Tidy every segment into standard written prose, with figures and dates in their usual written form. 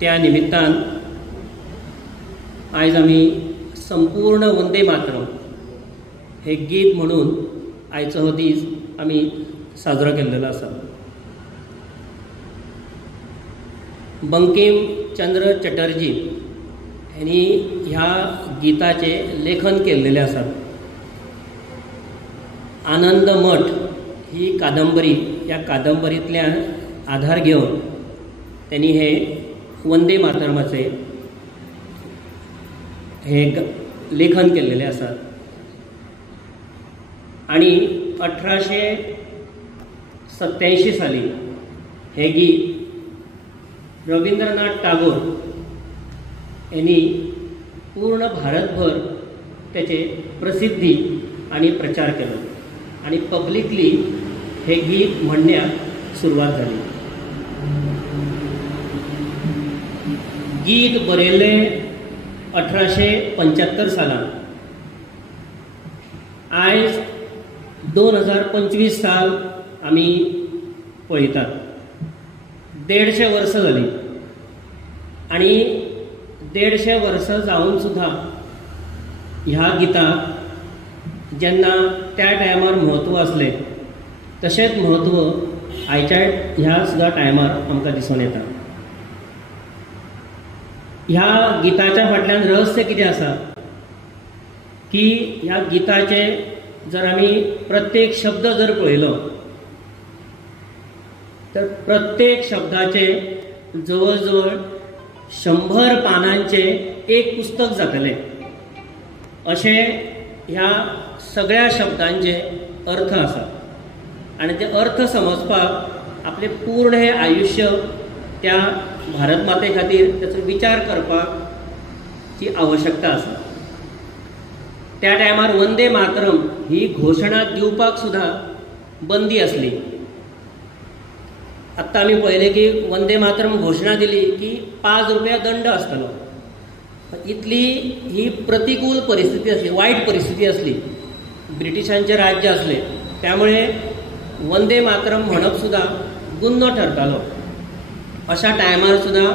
त्या निमित्तान आज आमी संपूर्ण वंदे मातरम हे गीत म्हणून आयचो हो दीस आमी साजरो केल्लो आसा। बंकिम चंद्र चटर्जी यांनी ह्या गीताचे लेखन केल्लेले आसा। आनंद मठ ही कादंबरी, ह्या कादंबरींतल्यान आधार घेवन त्यांनी हे वंदे मातरमाचे हे लेखन केल्लेले आसा। आणि 1887 साली हे गीत रवींद्रनाथ टागोर यांनी पूर्ण भारतभर त्याचे प्रसिद्धी आणि प्रचार केलो आणि पब्लिकली हे गीत म्हणण्याक सुरवात झाली। गीत बरयल्ले 1875 सालान। आयज 2025 साल आमी पळयतात। 150 वर्सां जाली आणि 150 वर्सां जावन सुद्धा ह्या गिताक जेन्ना त्या टायमार म्हत्व आसलें तशेंच म्हत्व आयच्या ह्या सुद्धा टायमार आमकां दिसून येता। ह्या गिताच्या फाटल्यान रहस्य कितें आसा की ह्या गिताचे जर आमी प्रत्येक शब्द जर पळयलो तर प्रत्येक शब्दाचे जवळ जवळ 100 पानांचे एक पुस्तक जातले अशे ह्या सगळ्या शब्दांचे अर्थ आसा। आणि ते अर्थ समजपाक आपले पूर्ण हे आयुष्य त्या भारत माते खातीर त्याचो विचार करपाची आवश्यकता आसा। त्या टायमार वंदे मातरम ही घोशणा दिवपाक सुद्धा बंदी असली। आत्ता आमी पळयलें की वंदे मातरम घोशणा दिली की 5 रुपया दंड आसतलो। इतली ही प्रतिकूल परिस्थिती असली, वाईट परिस्थिती असली, ब्रिटिशांचे राज्य असले, त्यामुळे वंदे मातरम म्हणप सुद्धा गुन्हो ठरतालो। अशा टायमार सुद्धा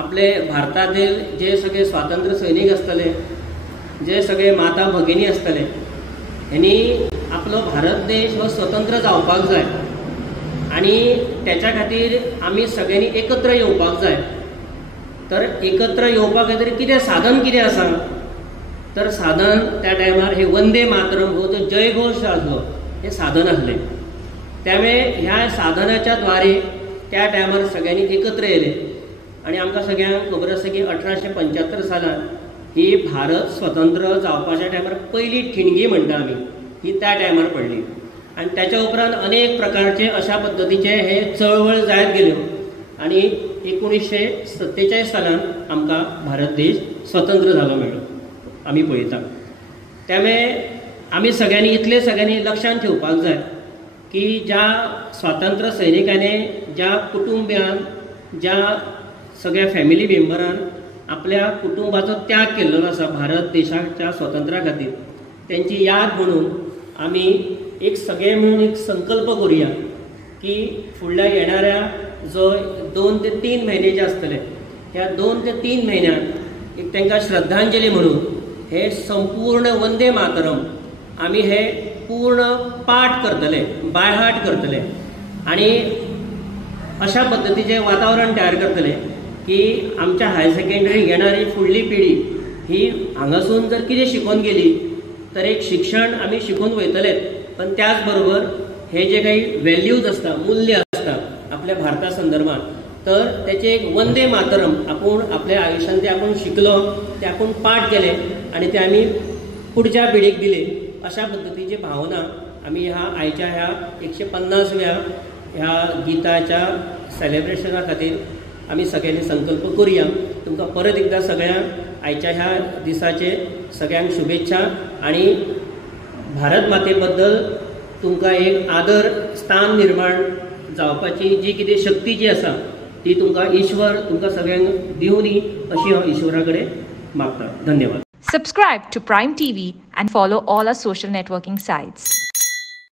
आपले भारतातील जे सगळे स्वातंत्र्य सैनिक आसतले, जे सगळे माता भगिनी आसतले, यांनी आपलो भारत देश हो स्वतंत्र जावपाक जाय आणि त्याच्या खातीर आमी सगळ्यांनी एकत्र येवपाक जाय। तर एकत्र येवपा खातीर कितें साधन कितें आसा तर साधन त्या टायमार हे वंदे मातरम हो जो जयघोष आसलो हे साधन आसले। त्यामुळे ह्या साधनाच्या द्वारे त्या टायमार सगळ्यांनी एकत्र येले आणि आमकां सगळ्यांक खबर आसा की 1875 सालान ही भारत स्वतंत्र जावपाच्या टायमार पहिली ठिणगी म्हणटा आमी ही त्या टायमार पडली। आणि त्याच्या उपरांत अनेक प्रकारचे अशा पद्धतीचे हे चळवळ जायत गेल्यो आणि 1947 सालान आमकां भारत देश स्वतंत्र जालो मेळ्ळो आमी पळयता। त्यामुळे आमी सगळ्यांनी इतले सगळ्यांनी लक्षात ठेवपाक जाय की ज्या स्वातंत्र्य सैनिकांनी, ज्या कुटुंबियान, ज्या सगळ्या फॅमिली मेंबरान आपल्या कुटुंबाचो त्याग केल्लो आसा भारत देशाच्या स्वातंत्र्या खातीर, त्यांची याद म्हणून आमी एक सगळे मिळून एक संकल्प करूया की फुडल्या येणाऱ्या जो 2 ते 3 महिने जे आसतले ह्या 2 ते 3 महिन्यात एक तांकां श्रद्धांजली म्हणून हे संपूर्ण वंदे मातरम आमी हे पूर्ण पाठ करतले, बायहार्ट करतले आणि अशा पद्धतीचे वातावरण तयार करतले की आमच्या हायर सेकंडरी येणारी फुडली पिढी ही हांगासून जर कितें शिकून गेली तर एक शिक्षण आमी शिकून वयतले, पण त्याच बरोबर हे जे काही व्हॅल्यूज असतात, मूल्य असतात आपल्या भारता संदर्भात, तर त्याचे एक वंदे मातरम आपण आपल्या आयुष्यात ते आपण शिकलो, ते आपण पाठ केले आणि ते आम्ही पुढच्या पिढीक दिले। अशा पद्धतीची भावना आम्ही ह्या आयच्या ह्या 150व्या ह्या गीताच्या सेलिब्रेशना खातीर आम्ही सगळ्यांनी संकल्प करूया। तुमकां परत एकदा सगळ्यांक आयच्या ह्या दिसाचे सगळ्यांक शुभेच्छा आणि भारत माते बद्दल तुमकां एक आदर स्थान निर्माण जावपाची जी कितें शक्ती जी आसा ती तुमकां ईश्वर तुमकां सगळ्यांक दिवं दी अशी हांव ईश्वरा कडेन मागता। धन्यवाद। Subscribe to Prime TV and follow all our social networking sites.